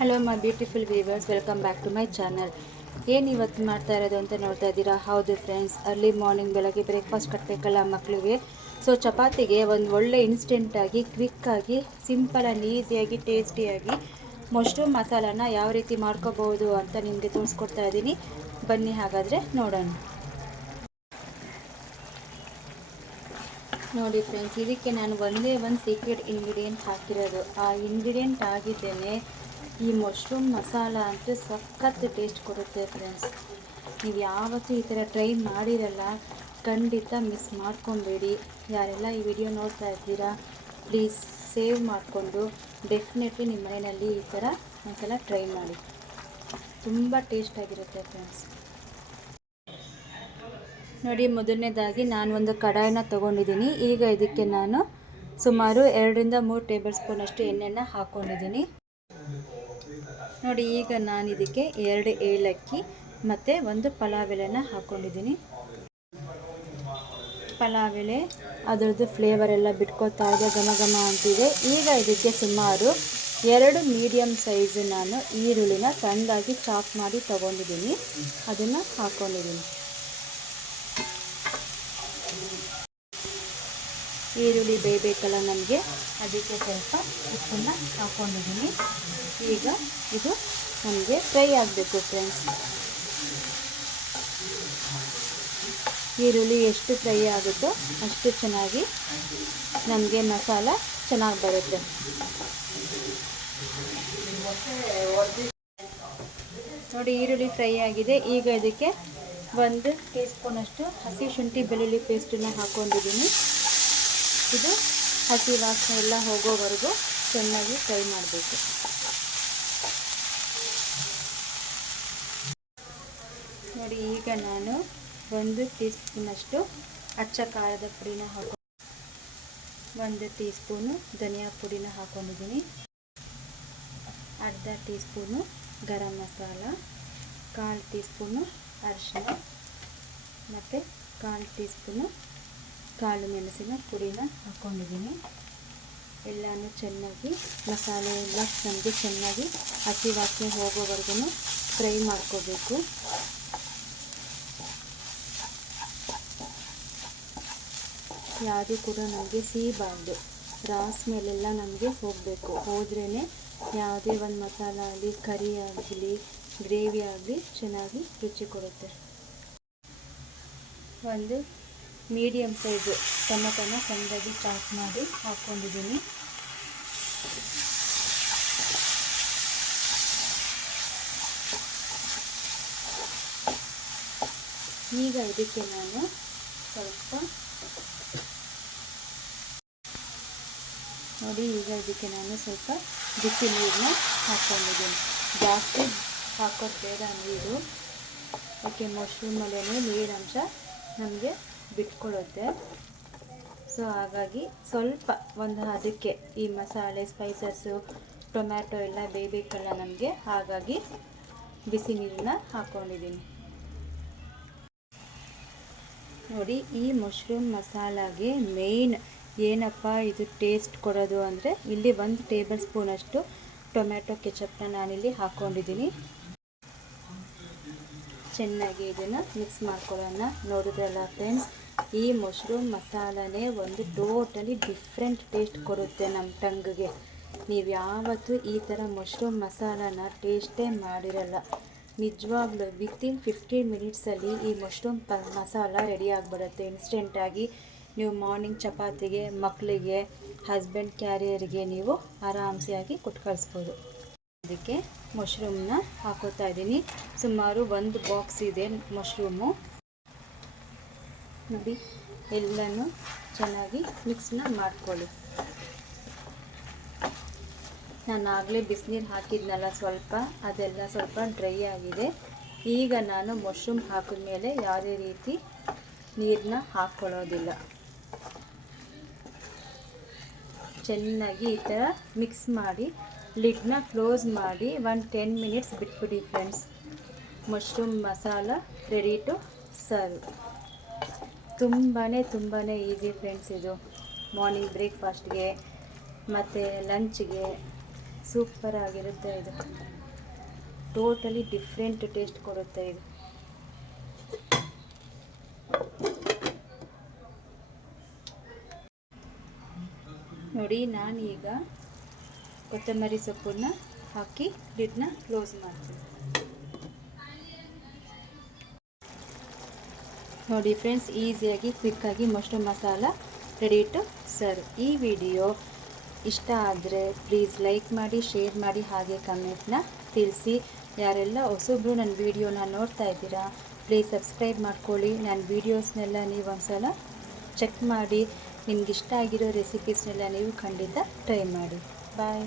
Hello my beautiful viewers, welcome back to my channel. ಏನು ಇವತ್ತು ಮಾಡ್ತಾ ಇರೋದು ಅಂತ ನೋಡ್ತಾ ಇದ್ದೀರಾ? ಹೌದು ಫ್ರೆಂಡ್ಸ್, ಅರ್ಲಿ ಮಾರ್ನಿಂಗ್ ಬೆಳಗ್ಗೆ ಬ್ರೇಕ್ಫಾಸ್ಟ್ ಕಟ್ಟಬೇಕಲ್ಲ ಮಕ್ಕಳಿಗೆ. ಸೊ ಚಪಾತಿಗೆ ಒಂದು ಒಳ್ಳೆ ಇನ್ಸ್ಟೆಂಟಾಗಿ, ಕ್ವಿಕ್ಕಾಗಿ, ಸಿಂಪಲ್ ಆ್ಯಂಡ್ ಈಸಿಯಾಗಿ, ಟೇಸ್ಟಿಯಾಗಿ ಮಶ್ರೂಮ್ ಮಸಾಲಾನ ಯಾವ ರೀತಿ ಮಾಡ್ಕೋಬೋದು ಅಂತ ನಿಮಗೆ ತೋರಿಸ್ಕೊಡ್ತಾ ಇದ್ದೀನಿ. ಬನ್ನಿ ಹಾಗಾದರೆ ನೋಡೋಣ. ನೋಡಿ ಫ್ರೆಂಡ್ಸ್, ಇದಕ್ಕೆ ನಾನು ಒಂದೇ ಒಂದು ಸೀಕ್ರೆಟ್ ಇಂಗ್ರೀಡಿಯೆಂಟ್ ಹಾಕಿರೋದು. ಆ ಇಂಗ್ರೀಡಿಯೆಂಟ್ ಆಗಿದ್ದೇನೆ ಈ ಮಶ್ರೂಮ್ ಮಸಾಲ ಅಂತೂ ಸಖತ್ ಟೇಸ್ಟ್ ಕೊಡುತ್ತೆ ಫ್ರೆಂಡ್ಸ್. ನೀವು ಯಾವತ್ತೂ ಈ ಥರ ಟ್ರೈ ಮಾಡಿರಲ್ಲ, ಖಂಡಿತ ಮಿಸ್ ಮಾಡ್ಕೊಬೇಡಿ. ಯಾರೆಲ್ಲ ಈ ವಿಡಿಯೋ ನೋಡ್ತಾ ಇದ್ದೀರಾ, ಪ್ಲೀಸ್ ಸೇವ್ ಮಾಡಿಕೊಂಡು ಡೆಫಿನೆಟ್ಲಿ ನಿಮ್ಮ ಮನೆಯಲ್ಲಿ ಈ ಥರ ಒಂದ್ಸಲ ಟ್ರೈ ಮಾಡಿ. ತುಂಬ ಟೇಸ್ಟಾಗಿರುತ್ತೆ ಫ್ರೆಂಡ್ಸ್. ನೋಡಿ, ಮೊದಲನೇದಾಗಿ ನಾನು ಒಂದು ಕಡಾಯಿನ ತೊಗೊಂಡಿದ್ದೀನಿ. ಈಗ ಇದಕ್ಕೆ ನಾನು ಸುಮಾರು 2-3 ಟೇಬಲ್ ಸ್ಪೂನ್ ಅಷ್ಟು ಎಣ್ಣೆನ ಹಾಕ್ಕೊಂಡಿದ್ದೀನಿ. ನೋಡಿ, ಈಗ ನಾನು ಇದಕ್ಕೆ 2 ಏಲಕ್ಕಿ ಮತ್ತು 1 ಪಲಾವ್ ಎಲೆನ ಹಾಕ್ಕೊಂಡಿದ್ದೀನಿ. ಪಲಾವ್ ಎಲೆ ಅದರದ್ದು ಫ್ಲೇವರ್ ಎಲ್ಲ ಬಿಟ್ಕೋತಾ ಇದೆ, ಘಮ ಘಮ ಅಂತಿದೆ. ಈಗ ಇದಕ್ಕೆ ಸುಮಾರು 2 ಮೀಡಿಯಮ್ ಸೈಜು ನಾನು ಈರುಳ್ಳಿನ ಸಣ್ಣದಾಗಿ ಚಾಪ್ ಮಾಡಿ ತೊಗೊಂಡಿದ್ದೀನಿ. ಅದನ್ನು ಹಾಕ್ಕೊಂಡಿದ್ದೀನಿ. ಈರುಳ್ಳಿ ಬೇಯಬೇಕಲ್ಲ ನಮಗೆ, ಅದಕ್ಕೆ ಸ್ವಲ್ಪ ಉಪ್ಪನ್ನು ಹಾಕ್ಕೊಂಡಿದ್ದೀನಿ. ಈಗ ಇದು ನಮಗೆ ಫ್ರೈ ಆಗಬೇಕು ಫ್ರೆಂಡ್ಸ್. ಈರುಳ್ಳಿ ಎಷ್ಟು ಫ್ರೈ ಆಗುತ್ತೋ ಅಷ್ಟು ಚೆನ್ನಾಗಿ ನಮಗೆ ಮಸಾಲ ಚೆನ್ನಾಗಿ ಬರುತ್ತೆ. ನೋಡಿ, ಈರುಳ್ಳಿ ಫ್ರೈ ಆಗಿದೆ. ಈಗ ಇದಕ್ಕೆ 1 ಟೀ ಸ್ಪೂನಷ್ಟು ಹಸಿ ಶುಂಠಿ ಬೆಳ್ಳುಳ್ಳಿ ಪೇಸ್ಟನ್ನು ಹಾಕ್ಕೊಂಡಿದ್ದೀನಿ. ಇದು ಹಸಿ ವಾಸನೆ ಎಲ್ಲ ಹೋಗೋವರೆಗೂ ಚೆನ್ನಾಗಿ ಫ್ರೈ ಮಾಡಬೇಕು. ನೋಡಿ, ಈಗ ನಾನು 1 ಟೀ ಸ್ಪೂನಷ್ಟು ಅಚ್ಚ ಖಾರದ ಪುಡಿನ 1 ಟೀ ಸ್ಪೂನು ಧನಿಯಾ ಪುಡಿನ ಹಾಕ್ಕೊಂಡಿದ್ದೀನಿ. ಅರ್ಧ tea spoon garam masala, 1/4 tea spoon ಅರಿಶಿನ ಮತ್ತು 1/4 ಟೀ ಸ್ಪೂನು ಕಾಳು ಮೆಣಸಿನ ಪುಡಿನ ಹಾಕ್ಕೊಂಡಿದ್ದೀನಿ. ಎಲ್ಲನೂ ಚೆನ್ನಾಗಿ ಮಸಾಲೆ ಎಲ್ಲ ನಮಗೆ ಚೆನ್ನಾಗಿ ಹಸಿ ವಾಸನೆ ಹೋಗೋವರೆಗೂ ಫ್ರೈ ಮಾಡ್ಕೋಬೇಕು. ಯಾವುದೂ ಕೂಡ ನಮಗೆ ಸಿಹಿಬಾರ್ದು, ರಾ ಸ್ಮೆಲ್ಲೆಲ್ಲ ನಮಗೆ ಹೋಗಬೇಕು. ಹೋದ್ರೇ ಯಾವುದೇ ಒಂದು ಮಸಾಲ ಆಗಲಿ, ಕರಿ ಆಗಲಿ, ಗ್ರೇವಿ ಆಗಲಿ ಚೆನ್ನಾಗಿ ರುಚಿ ಕೊಡುತ್ತೆ. 1 ಮೀಡಿಯಮ್ ಸೈಜು ಟೊಮೆಟೊನ ಸಣ್ಣದಾಗಿ ಚಾಪ್ ಮಾಡಿ ಹಾಕ್ಕೊಂಡಿದ್ದೀನಿ. ಈಗ ಇದಕ್ಕೆ ನಾನು ಸ್ವಲ್ಪ ಬಿಸಿ ನೀರನ್ನ ಹಾಕ್ಕೊಂಡಿದ್ದೀನಿ. ಜಾಸ್ತಿ ಹಾಕೋದು ಬೇಡ ನೀರು, ಓಕೆ. ಮಶ್ರೂಮಲ್ಲೇ ನೀರಿನಂಶ ನಮಗೆ ಬಿಟ್ಕೊಳ್ಳುತ್ತೆ. ಸೊ ಹಾಗಾಗಿ ಸ್ವಲ್ಪ ಅದಕ್ಕೆ ಈ ಮಸಾಲೆ ಸ್ಪೈಸಸ್ಸು ಟೊಮ್ಯಾಟೊ ಎಲ್ಲ ಬೇಯಬೇಕಲ್ಲ ನಮಗೆ, ಹಾಗಾಗಿ ಬಿಸಿ ನೀರನ್ನ ಹಾಕ್ಕೊಂಡಿದ್ದೀನಿ. ನೋಡಿ, ಈ ಮಶ್ರೂಮ್ ಮಸಾಲಾಗೆ ಮೇಯ್ನ್ ಏನಪ್ಪ ಇದು ಟೇಸ್ಟ್ ಕೊಡೋದು ಅಂದರೆ, ಇಲ್ಲಿ 1 ಟೇಬಲ್ ಸ್ಪೂನಷ್ಟು ಟೊಮ್ಯಾಟೊ ಕೆಚಪ್ನ ನಾನಿಲ್ಲಿ ಹಾಕ್ಕೊಂಡಿದ್ದೀನಿ. ಚೆನ್ನಾಗಿ ಇದನ್ನು ಮಿಕ್ಸ್ ಮಾಡ್ಕೊಳ್ಳೋಣ. ನೋಡಿದ್ರಲ್ಲ ಫ್ರೆಂಡ್ಸ್, ಈ ಮಶ್ರೂಮ್ ಮಸಾಲನೇ ಒಂದು ಟೋಟಲಿ ಡಿಫ್ರೆಂಟ್ ಟೇಸ್ಟ್ ಕೊಡುತ್ತೆ ನಮ್ಮ ಟಂಗ್ಗೆ. ನೀವು ಯಾವತ್ತೂ ಈ ಥರ ಮಶ್ರೂಮ್ ಮಸಾಲಾನ ಟೇಸ್ಟೇ ಮಾಡಿರಲ್ಲ. ನಿಜವಾಗ್ಲೂ ವಿತಿನ್ 15 ಮಿನಿಟ್ಸಲ್ಲಿ ಈ ಮಶ್ರೂಮ್ ಮಸಾಲ ರೆಡಿ ಆಗಿಬಿಡುತ್ತೆ ಇನ್ಸ್ಟೆಂಟಾಗಿ. ನೀವು ಮಾರ್ನಿಂಗ್ ಚಪಾತಿಗೆ, ಮಕ್ಕಳಿಗೆ, ಹಸ್ಬೆಂಡ್ ಕ್ಯಾರಿಯರಿಗೆ ನೀವು ಆರಾಮ್ಸೆಯಾಗಿ ಕೊಟ್ಟು ಕಳಿಸ್ಬೋದು. ಅದಕ್ಕೆ ಮಶ್ರೂಮ್ನ ಹಾಕೋತಾ ಇದ್ದೀನಿ. ಸುಮಾರು 1 ಬಾಕ್ಸ್ ಇದೆ ಮಶ್ರೂಮು. ನೋಡಿ, ಎಲ್ಲನೂ ಚೆನ್ನಾಗಿ ಮಿಕ್ಸ್ನ ಮಾಡ್ಕೊಳ್ಳಿ. ನಾನು ಆಗಲೇ ಬಿಸಿನೀರು ಹಾಕಿದ್ನಲ್ಲ ಸ್ವಲ್ಪ, ಅದೆಲ್ಲ ಸ್ವಲ್ಪ ಡ್ರೈ ಆಗಿದೆ. ಈಗ ನಾನು ಮಶ್ರೂಮ್ ಹಾಕಿದ ಮೇಲೆ ಯಾವುದೇ ರೀತಿ ನೀರನ್ನ ಹಾಕ್ಕೊಳ್ಳೋದಿಲ್ಲ. ಚೆನ್ನಾಗಿ ಈ ಥರ ಮಿಕ್ಸ್ ಮಾಡಿ ಲಿಡ್ನ ಕ್ಲೋಸ್ ಮಾಡಿ 10 ಮಿನಿಟ್ಸ್ ಬಿಟ್ಬಿಡಿ friends. Mushroom masala ready to serve. ತುಂಬಾ ಈಸಿ ಫ್ರೆಂಡ್ಸ್ ಇದು. ಮಾರ್ನಿಂಗ್ ಬ್ರೇಕ್ಫಾಸ್ಟ್ಗೆ ಮತ್ತು ಲಂಚ್ಗೆ ಸೂಪರ್ ಆಗಿರುತ್ತೆ ಇದು. ಟೋಟಲಿ ಡಿಫ್ರೆಂಟ್ ಟೇಸ್ಟ್ ಕೊಡುತ್ತೆ ಇದು. ನೋಡಿ, ನಾನೀಗ ಕೊತ್ತಂಬರಿ ಸೊಪ್ಪನ್ನ ಹಾಕಿ ಲಿಡ್ನ ಕ್ಲೋಸ್ ಮಾಡ್ತೀನಿ. ನೋಡಿ ಫ್ರೆಂಡ್ಸ್, ಈಸಿಯಾಗಿ ಕ್ವಿಕ್ಕಾಗಿ mushroom masala ready to serve. ಈ ವಿಡಿಯೋ ಇಷ್ಟ ಆದರೆ ಪ್ಲೀಸ್ ಲೈಕ್ ಮಾಡಿ, ಶೇರ್ ಮಾಡಿ, ಹಾಗೆ ಕಮೆಂಟ್ನ ತಿಳಿಸಿ. ಯಾರೆಲ್ಲ ಹೊಸಬ್ರು ನನ್ನ ವೀಡಿಯೋನ ನೋಡ್ತಾ ಇದ್ದೀರಾ, ಪ್ಲೀಸ್ ಸಬ್ಸ್ಕ್ರೈಬ್ ಮಾಡ್ಕೊಳ್ಳಿ. ನನ್ನ ವೀಡಿಯೋಸ್ನೆಲ್ಲ ನೀವು ಒಂದ್ಸಲ ಚೆಕ್ ಮಾಡಿ. ನಿಮ್ಗೆ ಇಷ್ಟ ಆಗಿರೋ ರೆಸಿಪೀಸ್ನೆಲ್ಲ ನೀವು ಖಂಡಿತ ಟ್ರೈ ಮಾಡಿ. ಬಾಯ್.